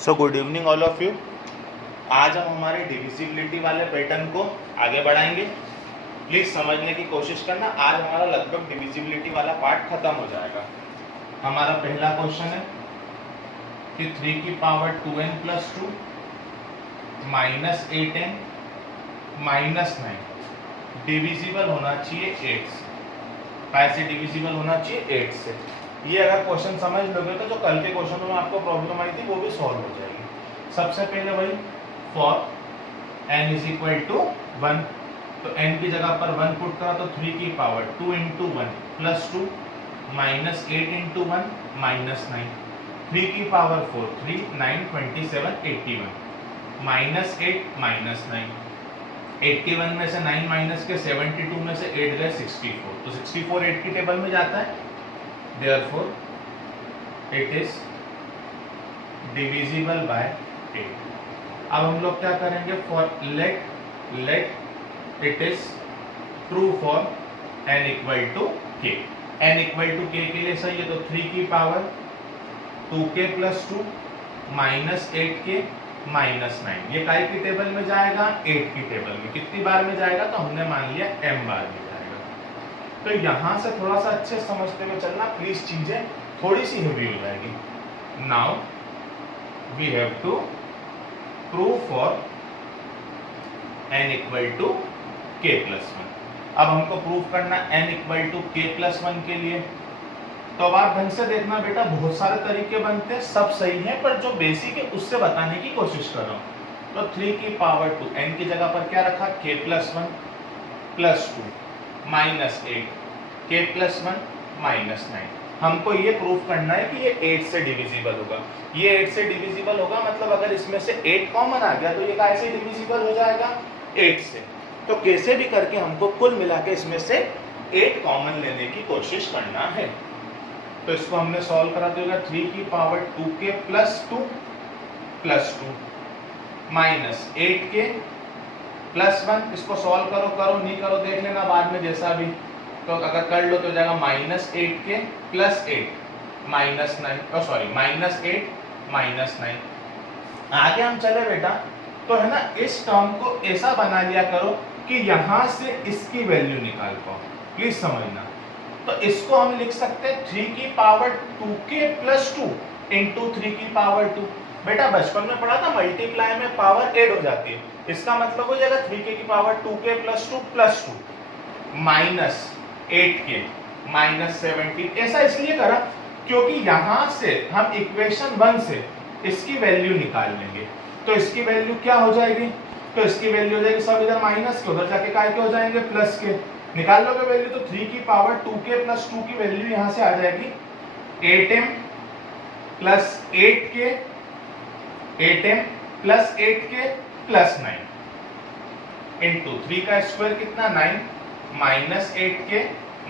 So good evening all of you. आज हम हमारे डिविजिबिलिटी वाले पैटर्न को आगे बढ़ाएंगे। प्लीज़ समझने की कोशिश करना। आज हमारा लगभग डिविजिबिलिटी वाला पार्ट खत्म हो जाएगा। हमारा पहला क्वेश्चन है कि 3 की power 2n plus 2 minus 8n minus 9 divisible होना चाहिए 8 से। कैसे डिविजिबल होना चाहिए? 8 से। ये अगर क्वेश्चन समझ लोगे तो जो कल के क्वेश्चन में आपको प्रॉब्लम आई थी वो भी सॉल्व हो जाएगी। सबसे पहले वही for n is equal to 1, तो n की जगह पर 1 पुट करा तो 3 की power 2 into 1 plus 2 minus 8 into 1 minus 9, 3 की पावर 4 3 9 27 81 माइनस 8 माइनस 9, 81 में से 9 माइनस के 72 में से 8 गए 64, तो 64 8 की टेबल में जाता है। Therefore, it is divisible by 8। अब हम लोग क्या करेंगे? For let it is true for n equal to k। n equal to k के लिए सही है, तो 3 की power 2k plus 2 minus 8k minus 9, ये काय की टेबल में जाएगा? 8 की टेबल में। कितनी बार में जाएगा? तो हमने मान लिया m बार में। तो यहां से थोड़ा सा अच्छे समझते हुए चलना प्लीज, चीजें थोड़ी सी हेवी हो जाएगी। Now we have to prove for n equal to k plus 1। अब हमको प्रूव करना n equal to k plus 1 के लिए। तो अब आप ढंग से देखना बेटा, बहुत सारे तरीके बनते हैं, सब सही है, पर जो बेसिक है उससे बताने की कोशिश कर रहा हूं। तो 3 की पावर 2, n की जगह पर क्या रखा? k plus 1 plus 2 minus 8 k plus 1 minus 9। हमको ये प्रूफ करना है कि ये 8 से डिविजिबल होगा। ये 8 से डिविजिबल होगा मतलब अगर इसमें से 8 कॉमन आ गया तो ये कैसे डिविजिबल हो जाएगा? 8 से। तो कैसे भी करके हमको कुल मिला के इसमें से 8 कॉमन लेने की कोशिश करना है। तो इसको हमने सॉल्व करा देगा। 3 की power 2k plus 2 minus 8k plus 1। इसको सॉल्व करो नहीं करो देख लेना बाद में जैसा भी। तो अगर कर लो तो जाएगा minus 8k plus 8 minus 9, sorry minus 8 minus 9। आगे हम चले बेटा, तो है ना, इस टर्म को ऐसा बना लिया करो कि यहां से इसकी वैल्यू निकाल पाओ। प्लीज समझना। तो इसको हम लिख सकते हैं 3 की पावर 2k प्लस 2 इंटू 3 की पावर 2। बेटा बचपन में पढ़ा था मल्टीप्लाई में पावर ऐड हो जाती है, इसका मतलब हो जाएगा 3k की power 2k plus 2 minus 8k minus 17। ऐसा इसलिए करा क्योंकि यहां से हम इक्वेशन 1 से इसकी वैल्यू निकाल लेंगे। तो इसकी वैल्यू क्या हो जाएगी? तो इसकी वैल्यू हो जाएगी, सब इधर माइनस के उधर जाके काय के हो जाएंगे? प्लस के। निकाल लोगे वैल्यू तो 3 की पावर 2k प्लस 2 की वैल्यू यहां से आ जाएगी 8m plus 8k, 8m plus 8k plus 9 into 3 का स्क्वायर कितना? 9 माइनस 8k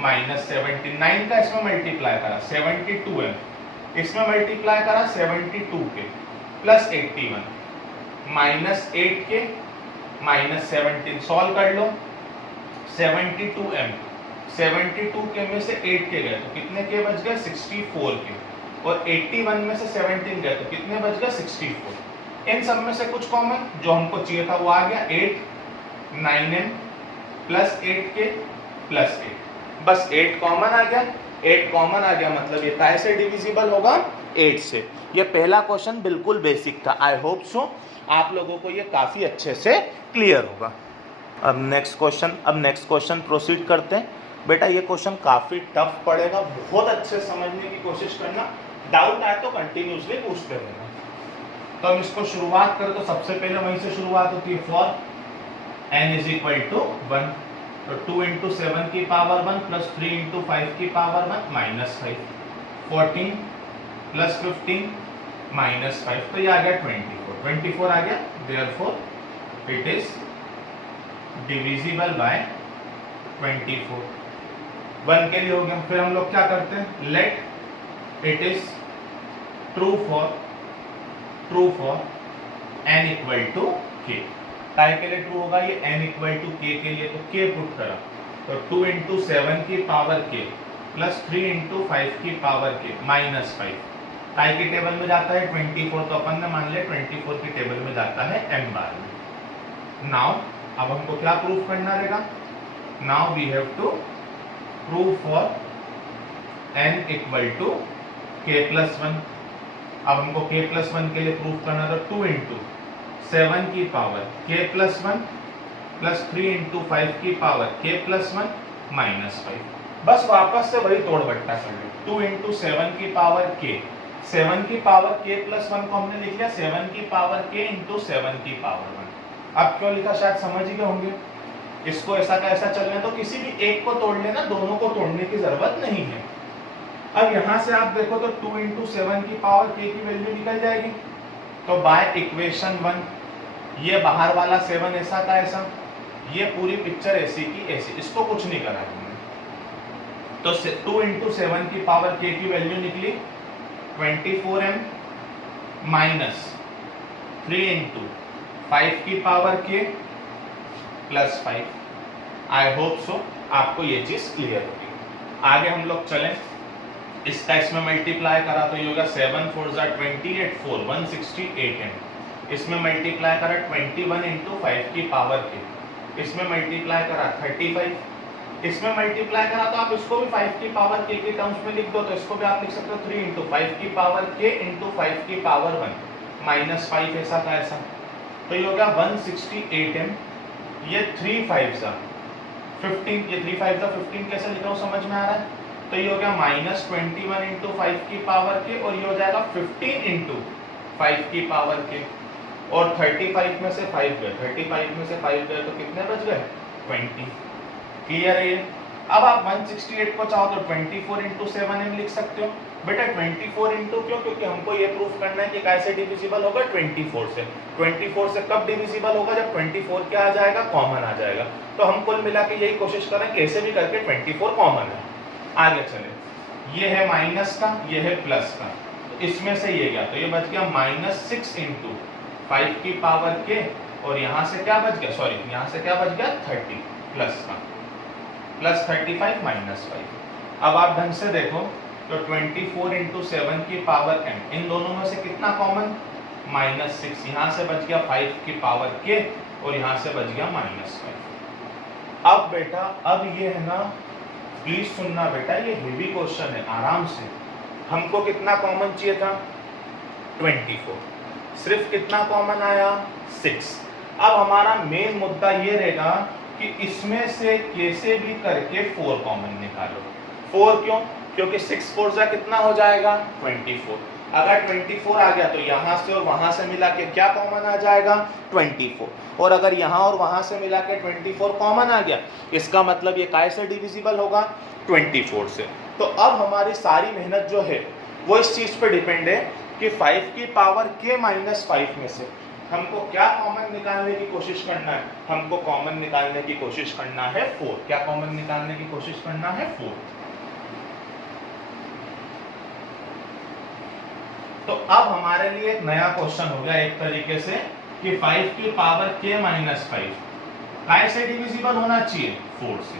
माइनस 79 का इसमें मल्टीप्लाई करा 72m, इसमें मल्टीप्लाई करा 72k plus 81 minus 8k minus 17। Solve कर लो। 72m 72k में से 8k गए तो कितने के बच गए? 64k। और 81 में से 17 गए तो कितने बच गए? 64। इन सब में से कुछ कॉमन जो हमको चाहिए था वो आ गया 8 9m प्लस 8k प्लस 8। बस 8 कॉमन आ गया। 8 कॉमन आ गया मतलब ये कैसे डिविजिबल होगा? 8 से। ये पहला क्वेश्चन बिल्कुल बेसिक था। आई होप सो आप लोगों को ये काफी अच्छे से क्लियर होगा। अब नेक्स्ट क्वेश्चन प्रोसीड करते हैं। बेटा ये क्वेश्चन काफी टफ पड़ेगा, बहुत अच्छे समझने की कोशिश करना। डाउट आए तो कंटिन्यूसली पूछते रहना। तो हम इसको शुरुआत करें तो सबसे पहले वहीं से शुरुआत होती है। For n is equal to 1, तो 2 इंटू 7 की पावर 1 प्लस 3 इंटू 5 की पावर 1 माइनस 5, 14 प्लस 15 माइनस 5, तो ये आ गया 24 आ गया। Therefore it is divisible bye 24। 1 के लिए हो गया। फिर हम लोग क्या करते हैं? Let it is true for n equal to k। K के लिए ट्रू होगा ये? n इक्वल टू k के लिए, तो k पुट करा तो 2 इंटू 7 की पावर k प्लस 3 इंटू 5 की पावर k माइनस 5 काय की टेबल में जाता है 24, तो अपन ने मान लिया 24 की टेबल में जाता है m बार में। नाउ अब हमको क्या प्रूफ करना रहेगा? Now we have to prove for n equal to k plus 1। अब हमको k प्लस 1 के लिए प्रूफ करना था 2 इंटू 7 की power k plus 1 plus 3 into 5 की पावर k प्लस 1 माइनस 5। बस वापस से वही तोड़ बट्टा कर लो। 2 इंटू 7 की पावर k, 7 की पावर k प्लस 1 को हमने लिख लिया 7 की पावर k इंटू 7 की पावर 1। अब क्यों लिखा शायद समझ ही गए होंगे। इसको ऐसा का ऐसा चलने तो किसी भी एक को तोड़ लेना, दोनों को तोड़ने की जरूरत नहीं है। अब यहां से आप देखो तो 2 इंटू 7 की पावर k की वैल्यू निकल जाएगी। तो बाय इक्वेशन 1 ये बाहर वाला 7 ऐसा का ऐसा, ये पूरी पिक्चर ऐसी की ऐसी, इसको कुछ नहीं करा हमने। तो 2 इंटू 7 की पावर k की वैल्यू निकली 24m माइनस 3 इंटू 5 की power k plus 5। I hope so आपको ये चीज क्लियर होगी। आगे हम लोग चलें, इसका इसमें मल्टीप्लाई करा तो ये होगा 7 4 जा 28 4 168m। इसमें मल्टीप्लाई करा 21 इंटू 5 की पावर k, इसमें मल्टीप्लाई करा 35, इसमें मल्टीप्लाई करा तो आप इसको भी 5 की पावर k के टर्म्स में लिख दो, तो इसको भी आप लिख सकते हो 3 इंटू 5 की पावर k इंटू 5 की पावर 1 माइनस 5 ऐसा का ऐसा। तो ये हो गया 168m। ये 3 5 जा 15, ये 3 5 जा 15 कैसे लिख रहा हूँ समझ में आ रहा है? तो ये हो गया माइनस 21 इंटू 5 की पावर k, और ये हो जाएगा 15 इंटू 5 की पावर k, और 35 में से 5 गए, 35 में से 5 गए तो कितने बच गए? 20। क्लियर है ये? अब आप 168 को चाहो तो 24 इंटू 7m लिख सकते हो। बेटा 24 इंटू क्यों? क्योंकि हमको ये प्रूफ करना है कि कैसे डिविजिबल होगा 24 से। 24 से कब डिविजिबल होगा? जब 24 क्या आ जाएगा? कॉमन आ जाएगा। तो हम कुल मिला के यही कोशिश कर रहे हैं कैसे भी करके 24 कॉमन है। आगे चले, ये है माइनस का, ये है प्लस का, तो इसमें से ये गया तो ये बच गया माइनस 6 इंटू 5 की पावर k, और यहाँ से क्या बच गया? सॉरी, यहाँ से क्या बच गया? 30 प्लस का, प्लस 35 माइनस 5। अब आप ढंग से देखो तो 24 इंटू 7 की पावर m, इन दोनों में से कितना कॉमन? माइनस 6। यहाँ से बच गया 5 की पावर k, और यहाँ से बच गया माइनस 5। अब बेटा अब ये है ना, प्लीज सुनना बेटा, ये हेवी क्वेश्चन है, आराम से। हमको कितना कॉमन चाहिए था? 24। सिर्फ कितना कॉमन आया? 6। अब हमारा मेन मुद्दा ये रहेगा कि इसमें से कैसे भी करके 4 कॉमन निकालो। 4 क्यों? क्योंकि 6 4 जा कितना हो जाएगा? 24। अगर 24 आ गया तो यहाँ से और वहां से मिला के क्या कॉमन आ जाएगा? 24। और अगर यहाँ और वहां से मिला के 24 कॉमन आ गया, इसका मतलब ये कैसे डिविजिबल होगा? 24 से। तो अब हमारी सारी मेहनत जो है वो इस चीज पे डिपेंड है कि 5 की पावर k माइनस 5 में से हमको क्या कॉमन निकालने की कोशिश करना है? हमको कॉमन निकालने की कोशिश करना है 4। क्या कॉमन निकालने की कोशिश करना है? 4। तो अब हमारे लिए एक नया क्वेश्चन हो गया एक तरीके से कि 5 की पावर k माइनस 5 कैसे डिविजिबल होना चाहिए? 4 से।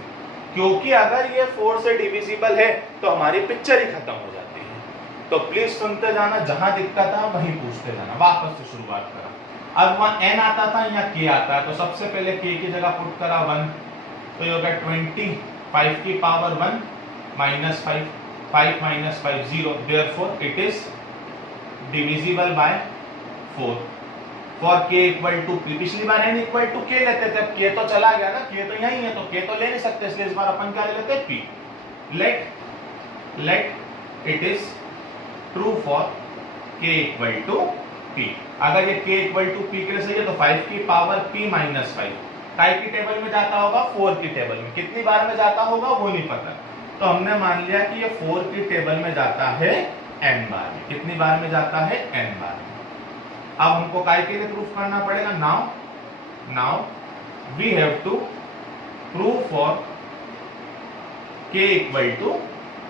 क्योंकि अगर ये 4 से डिविजिबल है तो हमारी पिक्चर ही खत्म हो जाती है। तो प्लीज सुनते जाना, जहां दिक्कत है वहीं पूछते जाना। वापस से शुरुआत करा। अब वहां n आता था या k आता है, तो सबसे पहले k की जगह पुट करा 1, तो ये हो गया 20 5 की power 1 minus 5, 5 minus 5 0, therefore it is divisible by 4 for k equal to p। पिछली बार n इक्वल टू k लेते थे, अब k तो चला गया ना, k तो यही है, तो k तो ले नहीं सकते, इसलिए इस बार अपन क्या ले लेते हैं? p। Let it is true for k equal to p। अगर ये k इक्वल टू p के लिए सही है तो 5 की पावर p माइनस 5 काय की टेबल में जाता होगा? 4 की टेबल में। कितनी बार में जाता होगा वो नहीं पता, तो हमने मान लिया कि ये 4 की टेबल में जाता है n बार में। कितनी बार में जाता है? n बार में। अब हमको काय के लिए प्रूफ करना पड़ेगा? Now we have to prove for k equal to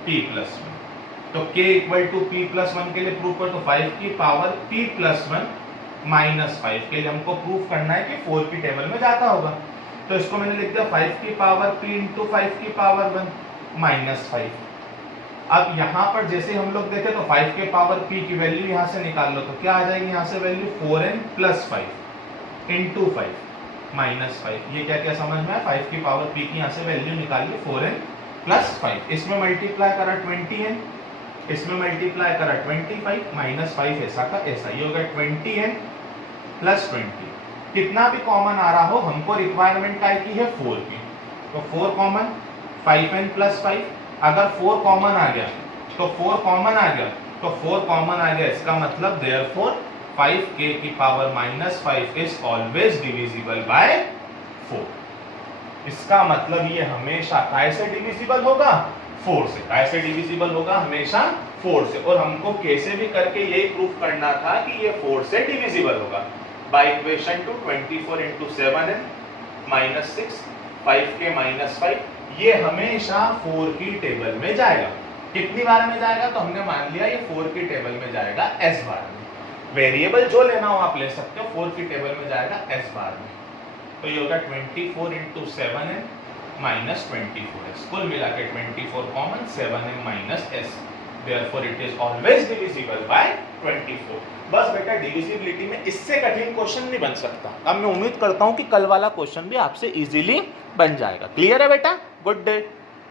p plus 1। तो k equal to p plus 1 के लिए प्रूफ कर, तो 5 की पावर p प्लस 1 माइनस 5 के लिए हमको प्रूफ करना है कि 4 की टेबल में जाता होगा। तो इसको मैंने लिख दिया 5 की पावर p इंटू 5 की पावर 1 माइनस 5। अब यहाँ पर जैसे हम लोग देखें तो 5 के पावर p की वैल्यू यहाँ से निकाल लो तो क्या आ जाएगी यहाँ से value 4n plus 5 into 5 minus 5। ये क्या क्या समझ में है, 5 की पावर p की यहाँ से वैल्यू निकाली 4n प्लस 5। इसमें मल्टीप्लाई करा 20n, इसमें मल्टीप्लाई करा 25 माइनस 5 ऐसा का ऐसा, ये हो गया 20n प्लस 20। कितना भी कॉमन आ रहा हो, हमको रिक्वायरमेंट काय की है 4 की, तो 4 कॉमन 5n प्लस 5। अगर 4 कॉमन आ गया तो 4 कॉमन आ गया तो 4 कॉमन आ गया, इसका मतलब देयरफॉर 5k की power minus 5 is always divisible by 4। इसका मतलब ये हमेशा काय से डिविजिबल होगा, 4 से। काय से डिविजिबल होगा, हमेशा 4 से। और हमको कैसे भी करके यही प्रूफ करना था कि ये 4 से डिविजिबल होगा। By equation two 24 into 7n minus 6 5k minus 5, ये हमेशा 4 की टेबल में जाएगा। कितनी बार में जाएगा, तो हमने मान लिया ये 4 की टेबल में जाएगा s बार में। वेरिएबल जो लेना हो आप ले सकते हो, 4 की टेबल में जाएगा s बार में। तो ये होगा 24 इंटू 7n माइनस 24s, कुल मिला के 24 common 7n minus s, therefore it is always divisible by 24। बस बेटा डिविजिबिलिटी में इससे कठिन क्वेश्चन नहीं बन सकता। अब मैं उम्मीद करता हूं कि कल वाला क्वेश्चन भी आपसे इजीली बन जाएगा। क्लियर है बेटा? Good day.